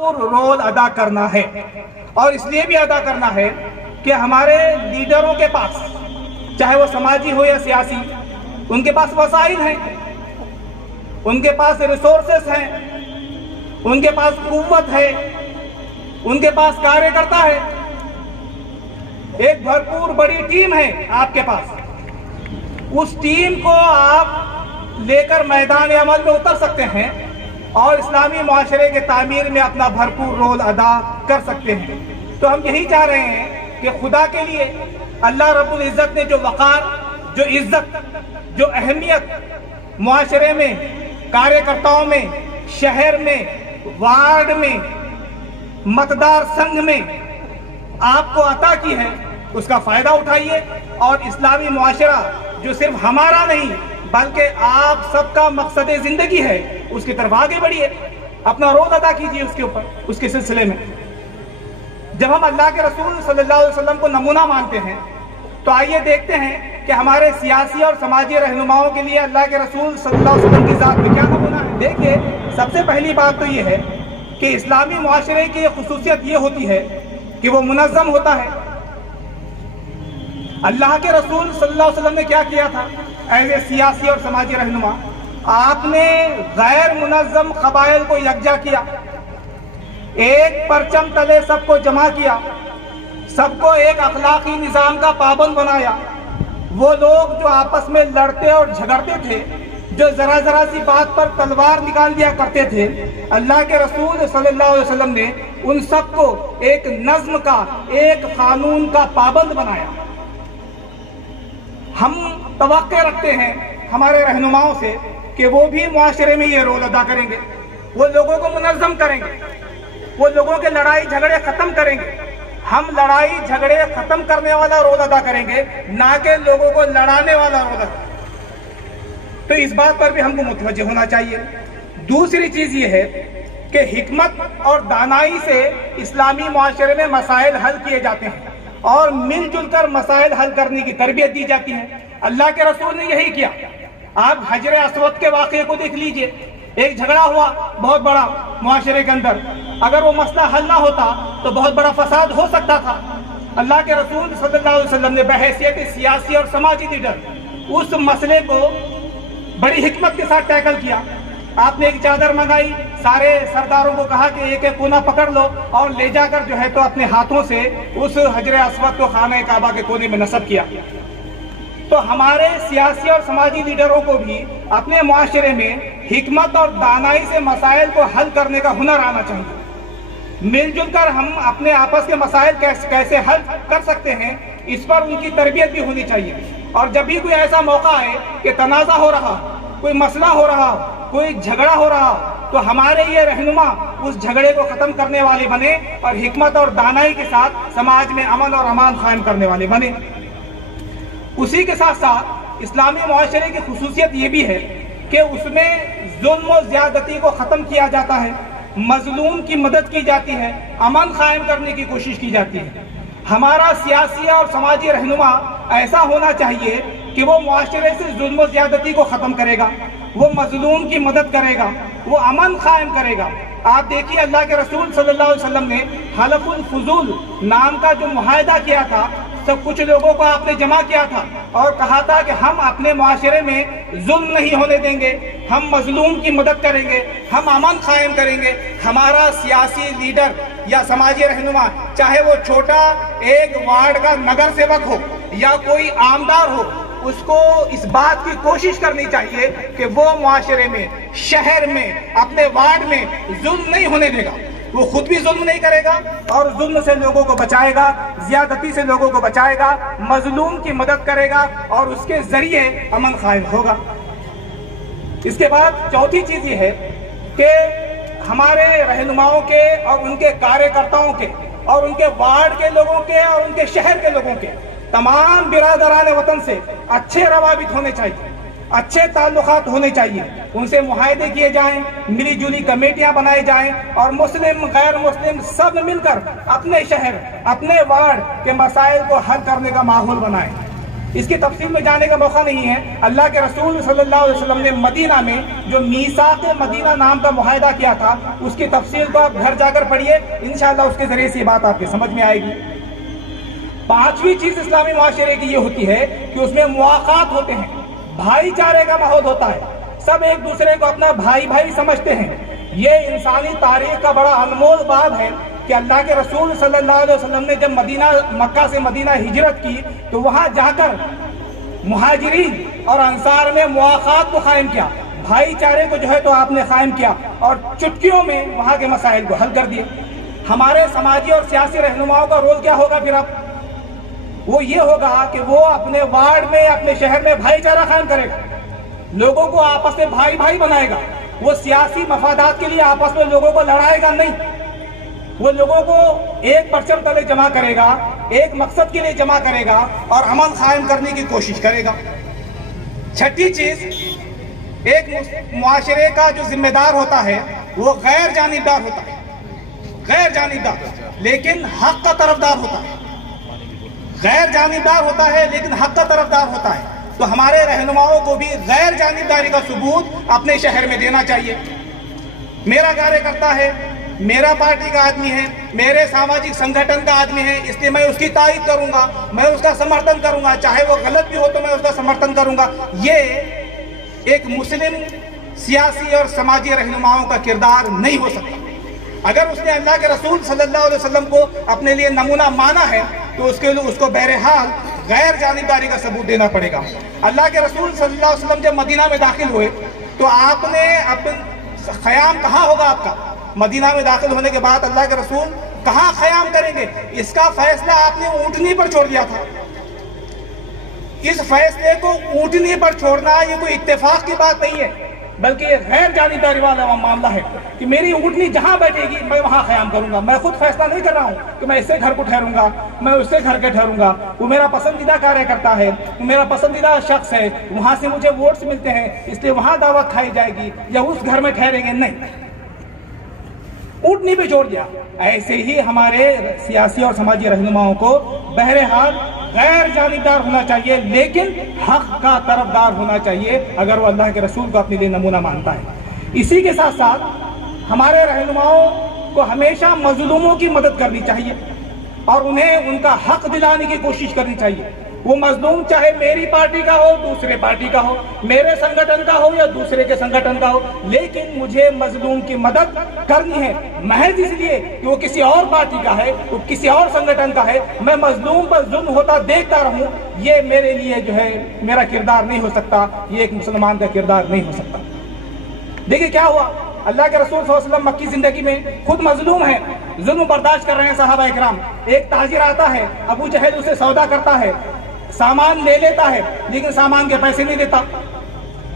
Role अदा करना है। और इसलिए भी अदा करना है कि हमारे लीडरों के पास, चाहे वो समाजी हो या सियासी, उनके पास वसाइल हैं, उनके पास रिसोर्सेस हैं, उनके पास कुव्वत है, उनके पास कार्यकर्ता है, एक भरपूर बड़ी टीम है आपके पास। उस टीम को आप लेकर मैदान अमल में उतर सकते हैं और इस्लामी मुआशरे के तामीर में अपना भरपूर रोल अदा कर सकते हैं। तो हम यही चाह रहे हैं कि खुदा के लिए अल्लाह रब्बुल इज़्ज़त ने जो वक़ार, जो इज़्ज़त, जो अहमियत मुआशरे में, कार्यकर्ताओं में, शहर में, वार्ड में, मतदार संघ में आपको अता की है, उसका फायदा उठाइए और इस्लामी मुआशरा जो सिर्फ हमारा नहीं बल्कि आप सबका मकसद जिंदगी है, उसकी तरफ आगे बढ़िए, अपना रोल अदा कीजिए उसके ऊपर, उसके सिलसिले में। जब हम अल्लाह के रसूल सल्लल्लाहु अलैहि वसल्लम को नमूना मानते हैं तो आइए देखते हैं कि हमारे सियासी और समाजी रहनुमाओं के लिए अल्लाह के रसूल सल्लल्लाहु अलैहि वसल्लम की ज़ात में क्या नमूना है। देखिए, सबसे पहली बात तो ये है कि इस्लामी मुआशरे की खुसूसियत ये होती है कि वो मुनज़्ज़म होता है। अल्लाह के रसूल सल्लल्लाहु अलैहि वसल्लम ने क्या किया था एज ए सियासी और समाजी रहनुमा? आपने गैर मुनज़्ज़म क़बाइल को यकजा किया, एक परचम तले सबको जमा किया, सबको एक अखलाकी निज़ाम का पाबंद बनाया। वो लोग जो आपस में लड़ते और झगड़ते थे, जो जरा जरा सी बात पर तलवार निकाल दिया करते थे, अल्लाह के रसूल सल्लल्लाहु अलैहि वसल्लम ने उन सबको एक नज्म का, एक कानून का पाबंद बनाया। हम तवक्के रखते हैं हमारे रहनुमाओं से कि वो भी मुआशरे में ये रोल अदा करेंगे, वो लोगों को मुनज़्ज़म करेंगे, वो लोगों के लड़ाई झगड़े खत्म करेंगे। हम लड़ाई झगड़े खत्म करने वाला रोल अदा करेंगे, ना कि लोगों को लड़ाने वाला रोल अदा। तो इस बात पर भी हमको मुतवज्जे होना चाहिए। दूसरी चीज ये है कि हिकमत और दानाई से इस्लामी मुआशरे में मसाइल हल किए जाते हैं और मिलजुल कर मसाइल हल करने की तरबियत दी जाती है। अल्लाह के रसूल ने यही किया। आप हजर अस्वद के वाक़े को देख लीजिए। एक झगड़ा हुआ बहुत बड़ा मुआशरे के अंदर, अगर वो मसला हल ना होता तो बहुत बड़ा फसाद हो सकता था। अल्लाह के रसूल सल्लल्लाहु अलैहि वसल्लम ने बहैसियत सियासी और समाजी लीडर उस मसले को बड़ी हिकमत के साथ टैकल किया। आपने एक चादर मंगाई, सारे सरदारों को कहा कि एक एक कोना पकड़ लो और ले जाकर जो है तो अपने हाथों से उस हजर अस्वद को खाने काबा के कोने में नस्ब किया। तो हमारे सियासी और समाजी लीडरों को भी अपने मुआशरे में हिकमत और दानाई से मसाइल को हल करने का हुनर आना चाहिए। मिलजुल कर हम अपने आपस के मसाइल कैसे हल कर सकते हैं, इस पर उनकी तरबियत भी होनी चाहिए। और जब भी कोई ऐसा मौका आए कि तनाज़ा हो रहा, कोई मसला हो रहा, कोई झगड़ा हो रहा, तो हमारे ये रहनुमा उस झगड़े को खत्म करने वाले बने और हिकमत और दानाई के साथ समाज में अमन और अमान कायम करने वाले बने। उसी के साथ साथ इस्लामी मुआशरे की खुसूसियत ये भी है कि उसमें जुल्म और ज्यादती को खत्म किया जाता है, मजलूम की मदद की जाती है, अमन कायम करने की कोशिश की जाती है। हमारा सियासी और समाजी रहनुमा ऐसा होना चाहिए कि वो मुआशरे से जुल्म और ज्यादती को खत्म करेगा, वो मजलूम की मदद करेगा, वो अमन कायम करेगा। आप देखिए, अल्लाह के रसूल सल्लल्लाहु अलैहि वसल्लम ने हलफुल फुजूल नाम का जो मुआहदा किया था, सब कुछ लोगों को आपने जमा किया था और कहा था कि हम अपने मुआशरे में जुल्म नहीं होने देंगे, हम मजलूम की मदद करेंगे, हम अमन कायम करेंगे। हमारा सियासी लीडर या समाजी रहनुमा, चाहे वो छोटा एक वार्ड का नगर सेवक हो या कोई आमदार हो, उसको इस बात की कोशिश करनी चाहिए कि वो मुआशरे में, शहर में, अपने वार्ड में जुल्म नहीं होने देगा। वो खुद भी जुल्म नहीं करेगा और जुल्म से लोगों को बचाएगा, ज्यादती से लोगों को बचाएगा, मजलूम की मदद करेगा और उसके जरिए अमन कायम होगा। इसके बाद चौथी चीज ये है कि हमारे रहनुमाओं के और उनके कार्यकर्ताओं के और उनके वार्ड के लोगों के और उनके शहर के लोगों के तमाम बिरादरान वतन से अच्छे रवाबित होने चाहिए, अच्छे ताल्लुकात होने चाहिए। उनसे मुआहदे किए जाएं, मिली जुली कमेटियां बनाई जाएं और मुस्लिम गैर मुस्लिम सब मिलकर अपने शहर, अपने वार्ड के मसाइल को हल करने का माहौल बनाएं। इसकी तफसील में जाने का मौका नहीं है। अल्लाह के रसूल सल्लल्लाहु अलैहि वसल्लम ने मदीना में जो मीसाक मदीना नाम का मुआहदा किया था, उसकी तफसील को आप घर जाकर पढ़िए, इंशाअल्लाह उसके जरिए से बात आपके समझ में आएगी। पांचवी चीज इस्लामी मुआशरे की ये होती है कि उसमें मुआक़ात होते हैं, भाईचारे का माहौल होता है, सब एक दूसरे को अपना भाई भाई समझते हैं। ये इंसानी तारीख का बड़ा अनमोल बाब है कि अल्लाह के रसूल सल्लल्लाहु अलैहि वसल्लम ने जब मक्का से मदीना हिजरत की तो वहां जाकर मुहाजिरीन और अंसार में मुआक़ात को कायम किया, भाईचारे को जो है तो आपने कायम किया और चुटकियों में वहां के मसाइल को हल कर दिए। हमारे समाजी और सियासी रहनुमाओं का रोल क्या होगा फिर? अब वो ये होगा कि वो अपने वार्ड में, अपने शहर में भाईचारा कायम करेगा, लोगों को आपस में भाई भाई बनाएगा। वो सियासी मफादात के लिए आपस में लोगों को लड़ाएगा नहीं, वो लोगों को एक परचम तले जमा करेगा, एक मकसद के लिए जमा करेगा और अमन कायम करने की कोशिश करेगा। छठी चीज, एक मुआशरे का जो जिम्मेदार होता है वो गैर जानिबदार होता है, गैर जानिबदार लेकिन हक का तरफदार होता है, गैर जानिबदार होता है लेकिन हक का तरफदार होता है। तो हमारे रहनुमाओं को भी गैर जानिबदारी का सबूत अपने शहर में देना चाहिए। मेरा कार्यकर्ता है, मेरा पार्टी का आदमी है, मेरे सामाजिक संगठन का आदमी है, इसलिए मैं उसकी तारीफ करूंगा, मैं उसका समर्थन करूंगा, चाहे वो गलत भी हो तो मैं उसका समर्थन करूंगा। ये एक मुस्लिम सियासी और समाजी रहनुमाओं का किरदार नहीं हो सकता। अगर उसने अल्लाह के रसूल सल्लल्लाहु अलैहि वसल्लम को अपने लिए नमूना माना है तो उसके लिए उसको बहरहाल गैर जानिबदारी का सबूत देना पड़ेगा। अल्लाह के रसूल सल्लल्लाहु अलैहि वसल्लम जब मदीना में दाखिल हुए तो आपने अपना ख़याम कहाँ होगा? आपका मदीना में दाखिल होने के बाद अल्लाह के रसूल कहाँ ख़याम करेंगे, इसका फैसला आपने ऊँटनी पर छोड़ दिया था। इस फैसले को ऊँटनी पर छोड़ना ये कोई इत्तेफाक की बात नहीं है, बल्कि ये गैर जानिबदारी वाला मामला है कि मेरी ऊँटनी जहाँ बैठेगी मैं वहाँ क़याम करूंगा। मैं खुद फैसला नहीं कर रहा हूँ कि मैं इससे घर को ठहरूंगा, मैं उससे घर के ठहरूंगा। वो मेरा पसंदीदा कार्यकर्ता है, वो मेरा पसंदीदा शख्स है, वहाँ से मुझे वोट्स मिलते हैं इसलिए वहाँ दावत खाई जाएगी या उस घर में ठहरेंगे, नहीं, ऊँटनी पे जोड़ दिया। ऐसे ही हमारे सियासी और समाजी रहनुमाओं को बहरहाल गैर जानिबदार होना चाहिए लेकिन हक का तरफदार होना चाहिए अगर वो अल्लाह के रसूल को अपने लिए नमूना मानता है। इसी के साथ साथ हमारे रहनुमाओं को हमेशा मजलूमों की मदद करनी चाहिए और उन्हें उनका हक दिलाने की कोशिश करनी चाहिए। वो मजलूम चाहे मेरी पार्टी का हो, दूसरे पार्टी का हो, मेरे संगठन का हो या दूसरे के संगठन का हो, लेकिन मुझे मजलूम की मदद करनी है महज इसलिए कि वो किसी और पार्टी का है, वो किसी और संगठन का है, मैं मजलूम पर जुल्म होता देखता रहूं, ये मेरे लिए जो है मेरा किरदार नहीं हो सकता, ये एक मुसलमान का किरदार नहीं हो सकता। देखिए क्या हुआ, अल्लाह के रसूल सल्लल्लाहु अलैहि वसल्लम मक्की जिंदगी में खुद मजलूम है, जुल्म बर्दाश्त कर रहे हैं सहाबा इकराम। एक ताजिर आता है, अबू जहल उसे सौदा करता है, सामान ले लेता है लेकिन सामान के पैसे नहीं देता,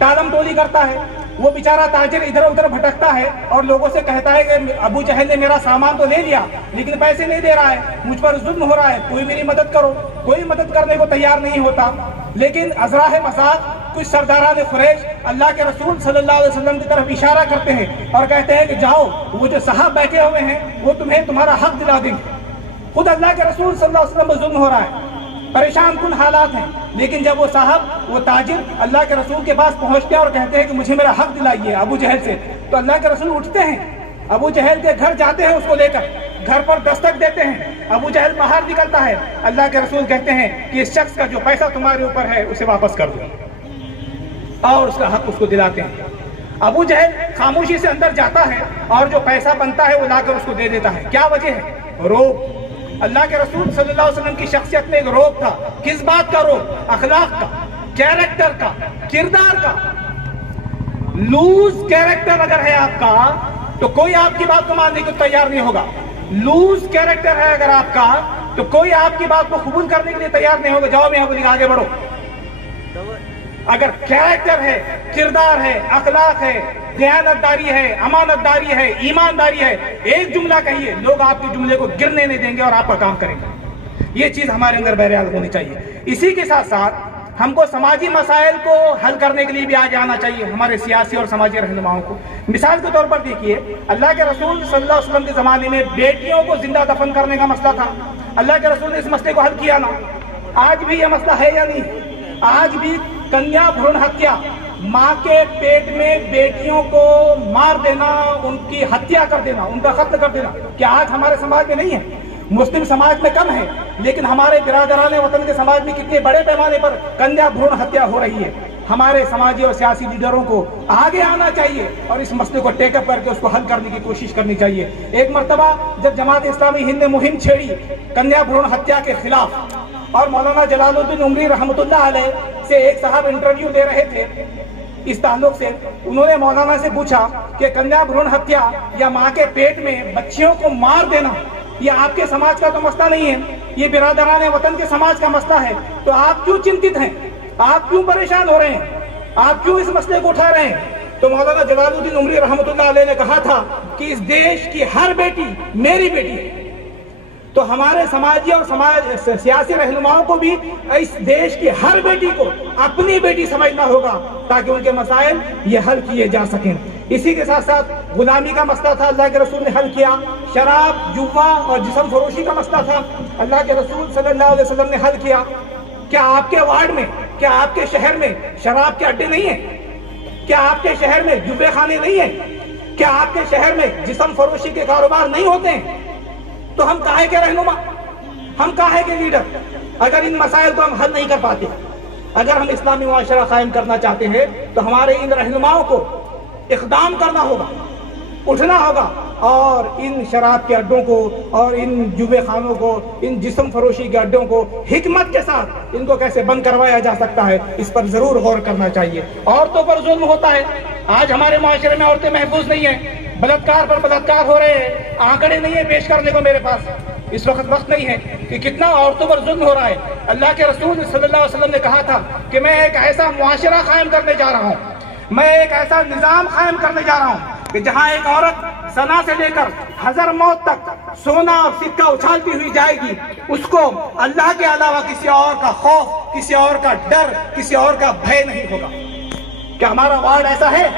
टालम टोली करता है। वो बेचारा ताजिर इधर उधर भटकता है और लोगों से कहता है कि अबू जहल ने मेरा सामान तो ले लिया लेकिन पैसे नहीं दे रहा है, मुझ पर जुल्म हो रहा है, कोई मेरी मदद करो। कोई मदद करने को तैयार नहीं होता। लेकिन अजराह मसाद कुछ सरदारान कुरैश अल्लाह के रसूल सल्लल्लाहु अलैहि वसल्लम की तरफ इशारा करते हैं और कहते हैं कि जाओ, वो जो साहब बैठे हुए हैं वो तुम्हें तुम्हारा हक दिला देंगे। खुद अल्लाह के रसूल सल्लल्लाहु अलैहि वसल्लम पर जुल्म हो रहा है, परेशान कुन हालात हैं, लेकिन जब वो साहब, वो ताजिर अल्लाह के रसूल के पास पहुंचते हैं और कहते हैं कि मुझे मेरा हक दिलाइए अबू जहल से, तो अल्लाह के रसूल उठते हैं, अबू जहल के घर जाते हैं, उसको लेकर घर पर दस्तक देते हैं। अबू जहल बाहर निकलता है, अल्लाह के रसूल कहते हैं कि इस शख्स का जो पैसा तुम्हारे ऊपर है उसे वापस कर दो और उसका हक उसको दिलाते हैं। अबू जहल खामोशी से अंदर जाता है और जो पैसा बनता है वो लाकर उसको दे देता है। क्या वजह है? रोब। अल्लाह के रसूल सल्लल्लाहु अलैहि वसल्लम की शख्सियत में एक रोब था। किस बात का रोब? अखलाक का, कैरेक्टर का, किरदार का। लूज कैरेक्टर अगर है आपका तो कोई आपकी बात को मानने को तैयार नहीं होगा। लूज कैरेक्टर है अगर आपका तो कोई आपकी बात को कबूल करने के लिए तैयार नहीं होगा। जाओ मैं बोलेंगे आगे बढ़ो। अगर कैरेक्टर है, किरदार है, अखलाक है, दयानतदारी है, अमानतदारी है, ईमानदारी है, एक जुमला कहिए, लोग आपके जुमले को गिरने नहीं देंगे और आपका काम करेंगे। ये चीज हमारे अंदर बहरहाल होनी चाहिए। इसी के साथ साथ हमको समाजी मसाइल को हल करने के लिए भी आगे आना चाहिए, हमारे सियासी और समाजी रहनुमाओं को। मिसाल के तौर पर देखिए, अल्लाह के रसूल सल्लल्लाहु अलैहि वसल्लम के जमाने में बेटियों को जिंदा दफन करने का मसला था। अल्लाह के रसूल ने इस मसले को हल किया ना। आज भी यह मसला है या नहीं? आज भी कन्या भ्रूण हत्या, माँ के पेट में बेटियों को मार देना, उनकी हत्या कर देना, उनका खत्म कर देना, क्या आज हमारे समाज में नहीं है? मुस्लिम समाज में कम है, लेकिन हमारे बिरादरान वतन के समाज में कितने बड़े पैमाने पर कन्या भ्रूण हत्या हो रही है। हमारे समाजी और सियासी लीडरों को आगे आना चाहिए और इस मसले को टेकअप करके उसको हल करने की कोशिश करनी चाहिए। एक मर्तबा जब जमात इस्लामी हिंद ने मुहिम छेड़ी कन्या भ्रूण हत्या के खिलाफ, और मौलाना जलालुद्दीन उमरी रहमतुल्लाह अलैह से एक साहब इंटरव्यू दे रहे थे इस ताल्लुक से, उन्होंने मौलाना से पूछा कि कन्या भ्रूण हत्या या माँ के पेट में बच्चियों को मार देना, ये आपके समाज का तो मसला नहीं है, ये बिरादरान वतन के समाज का मसला है, तो आप क्यों चिंतित हैं, आप क्यों परेशान हो रहे हैं, आप क्यों इस मसले को उठा रहे हैं? तो मौलाना जलालुद्दीन उमरी रहमतुल्लाह अलैह ने कहा था कि इस देश की हर बेटी मेरी बेटी है। तो हमारे समाजी और सियासी रहनुमाओं को भी इस देश की हर बेटी को अपनी बेटी समझना होगा ताकि उनके मसाइल ये हल किए जा सकें। इसी के साथ साथ गुलामी का मसला था, अल्लाह के रसूल ने हल किया। शराब, जुआ और जिस्म फरोशी का मसला था, अल्लाह के रसूल सल्लल्लाहु अलैहि वसल्लम ने हल किया। क्या आपके वार्ड में, क्या आपके शहर में शराब के अड्डे नहीं है? क्या आपके शहर में जुबे खाने नहीं है? क्या आपके शहर में जिस्म फरोशी के कारोबार नहीं होते हैं? तो हम काहे के रहनुमा, हम काहे के लीडर? अगर इन मसाइल को हम हल नहीं कर पाते, अगर हम इस्लामी मुआशरा कायम करना चाहते हैं, तो हमारे इन रहनुमाओं को इक़दाम करना होगा, उठना होगा और इन शराब के अड्डों को और इन जुबे खानों को, इन जिस्म फरोशी के अड्डों को हिकमत के साथ इनको कैसे बंद करवाया जा सकता है, इस पर जरूर गौर करना चाहिए। औरतों पर जुल्म होता है, आज हमारे माशरे में औरतें महफूज नहीं है, बलात्कार पर बलात्कार हो रहे हैं, आंकड़े नहीं है पेश करने को मेरे पास, इस वक्त नहीं है कि कितना औरतों पर जुल्म हो रहा है। अल्लाह के रसूल सल्लल्लाहु अलैहि वसल्लम ने कहा था कि मैं एक ऐसा मुआशरा कायम करने जा रहा हूँ, मैं एक ऐसा निजाम कायम करने जा रहा हूँ कि जहाँ एक औरत सना से लेकर हज़र मौत तक सोना और सिक्का उछालती हुई जाएगी, उसको अल्लाह के अलावा किसी और का खौफ, किसी और का डर, किसी और का भय नहीं होगा। क्या हमारा वार्ड ऐसा है?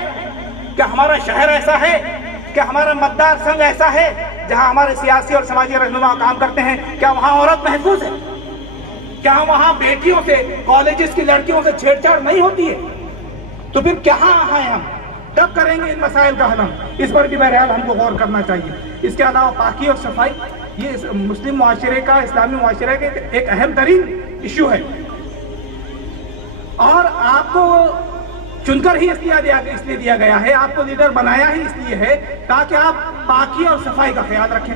क्या हमारा शहर ऐसा है? क्या हमारा मतदार संघ ऐसा है जहां हमारे सियासी और समाजी रहनुमा काम करते हैं? क्या वहां औरत महफूज है? क्या वहां बेटियों से, कॉलेजेस की लड़कियों से छेड़छाड़ नहीं होती है? तो फिर क्या हैं हम? कब करेंगे इन मसाइल का हल? हम इस पर भी बहरहाल हमको गौर करना चाहिए। इसके अलावा पाकी और सफाई, ये मुस्लिम मुआशरे का, इस्लामी मुआशरे का एक अहम तरीन इशू है और आपको चुनकर ही इसलिए दिया गया है, आपको लीडर बनाया ही इसलिए है ताकि आप पाकी और सफाई का ख्याल रखें।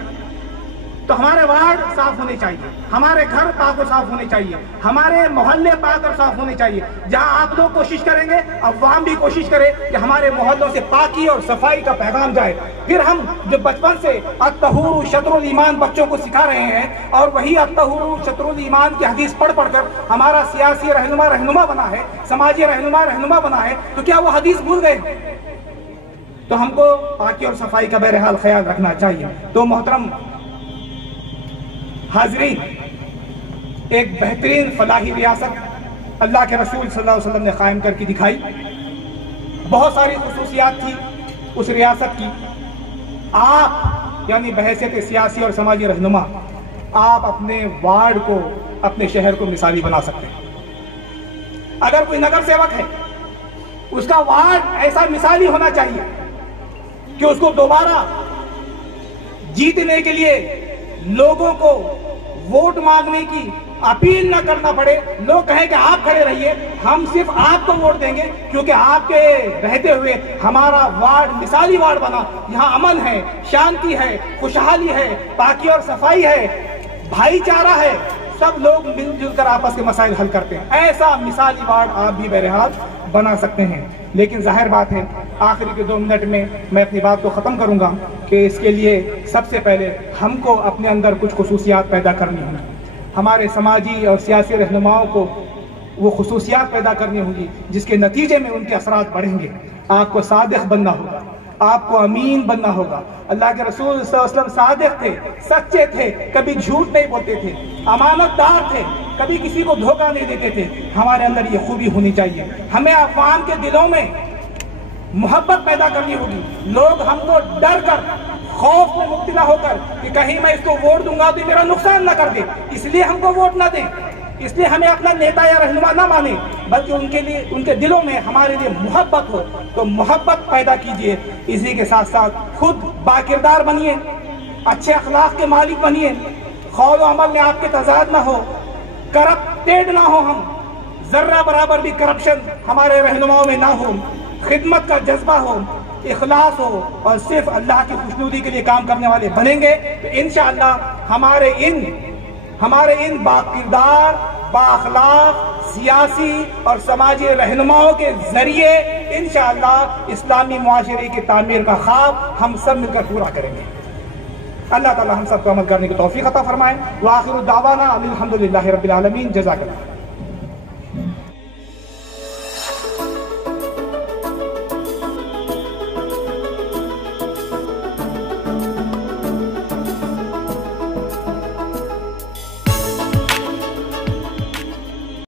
तो हमारे वार्ड साफ होने चाहिए, हमारे घर पाक और साफ होने चाहिए, हमारे मोहल्ले पाक और साफ होने चाहिए। जहां आप लोग कोशिश करेंगे, अवाम भी कोशिश करे कि हमारे मोहल्लों से पाकी और सफाई का पैगाम जाए। फिर हम जो बचपन से अत्तहूरु शत्रुल ईमान बच्चों को सिखा रहे हैं और वही अत्तहूरु शत्रुल ईमान की हदीस पढ़ कर हमारा सियासी रहनुमा बना है, समाजी रहनुमा बना है, तो क्या वो हदीस भूल गए? तो हमको पाकी और सफाई का बहरहाल ख्याल रखना चाहिए। तो मोहतरम हाज़रीन, एक बेहतरीन फलाही रियासत अल्लाह के रसूल सल्लल्लाहु अलैहि वसल्लम ने कायम करके दिखाई। बहुत सारी खुसूसियात थी उस रियासत की। आप यानी बहैसियत सियासी और समाजी रहनुमा, आप अपने वार्ड को, अपने शहर को मिसाली बना सकते हैं। अगर कोई नगर सेवक है, उसका वार्ड ऐसा मिसाली होना चाहिए कि उसको दोबारा जीतने के लिए लोगों को वोट मांगने की अपील न करना पड़े। लोग कहें कि आप खड़े रहिए, हम सिर्फ आपको वोट देंगे क्योंकि आपके रहते हुए हमारा वार्ड मिसाली वार्ड बना। यहाँ अमन है, शांति है, खुशहाली है, पाकी और सफाई है, भाईचारा है, सब लोग मिलजुल कर आपस के मसाइल हल करते हैं। ऐसा मिसाली वार्ड आप भी बहरहाल बना सकते हैं। लेकिन जाहिर बात है, आखिरी के 2 मिनट में मैं अपनी बात को ख़त्म करूंगा कि इसके लिए सबसे पहले हमको अपने अंदर कुछ खुसूसियात पैदा करनी होंगी। हमारे समाजी और सियासी रहनुमाओं को वो खुसूसियात पैदा करनी होगी जिसके नतीजे में उनके असरात बढ़ेंगे। आपको सादिक बनना होगा, आपको अमीन बनना होगा। अल्लाह के रसूल सल्लल्लाहु अलैहि वसल्लम सादिक थे, सच्चे थे, कभी झूठ नहीं बोलते थे, अमानतदार थे, कभी किसी को धोखा नहीं देते थे। हमारे अंदर ये खूबी होनी चाहिए। हमें अवाम के दिलों में मोहब्बत पैदा करनी होगी। लोग हमको डर कर, खौफ में मुब्तला होकर कि कहीं मैं इसको वोट दूंगा तो मेरा नुकसान न कर दे, इसलिए हमको वोट न दें। इसलिए हमें अपना नेता या रहनुमा ना माने, बल्कि उनके लिए, उनके दिलों में हमारे लिए मोहब्बत हो, तो मोहब्बत पैदा कीजिए। इसी के साथ साथ खुद बाकिरदार बनिए, अच्छे अखलाक के मालिक बनिए, खौल व अमल में आपके तजाद ना हो, करप्टेड ना हो, हम जर्रा बराबर भी करप्शन हमारे रहनुमाओं में ना हो, खिदमत का जज्बा हो, इखलास हो और सिर्फ अल्लाह की खुशनुदी के लिए काम करने वाले बनेंगे तो इंशाअल्लाह हमारे इन बाकिरदार, बाअखलाक, सियासी और समाजी रहनुमाओं के जरिए इंशाअल्लाह इस्लामी मुआशरे की तामीर का ख्वाब हम सब मिलकर पूरा करेंगे। अल्लाह ताला हम सबको अमल करने की तौफीक अता फरमाए। व आखिरु दावाना अल्हम्दुलिल्लाहि रब्बिल आलमीन। जज़ाकल्लाह।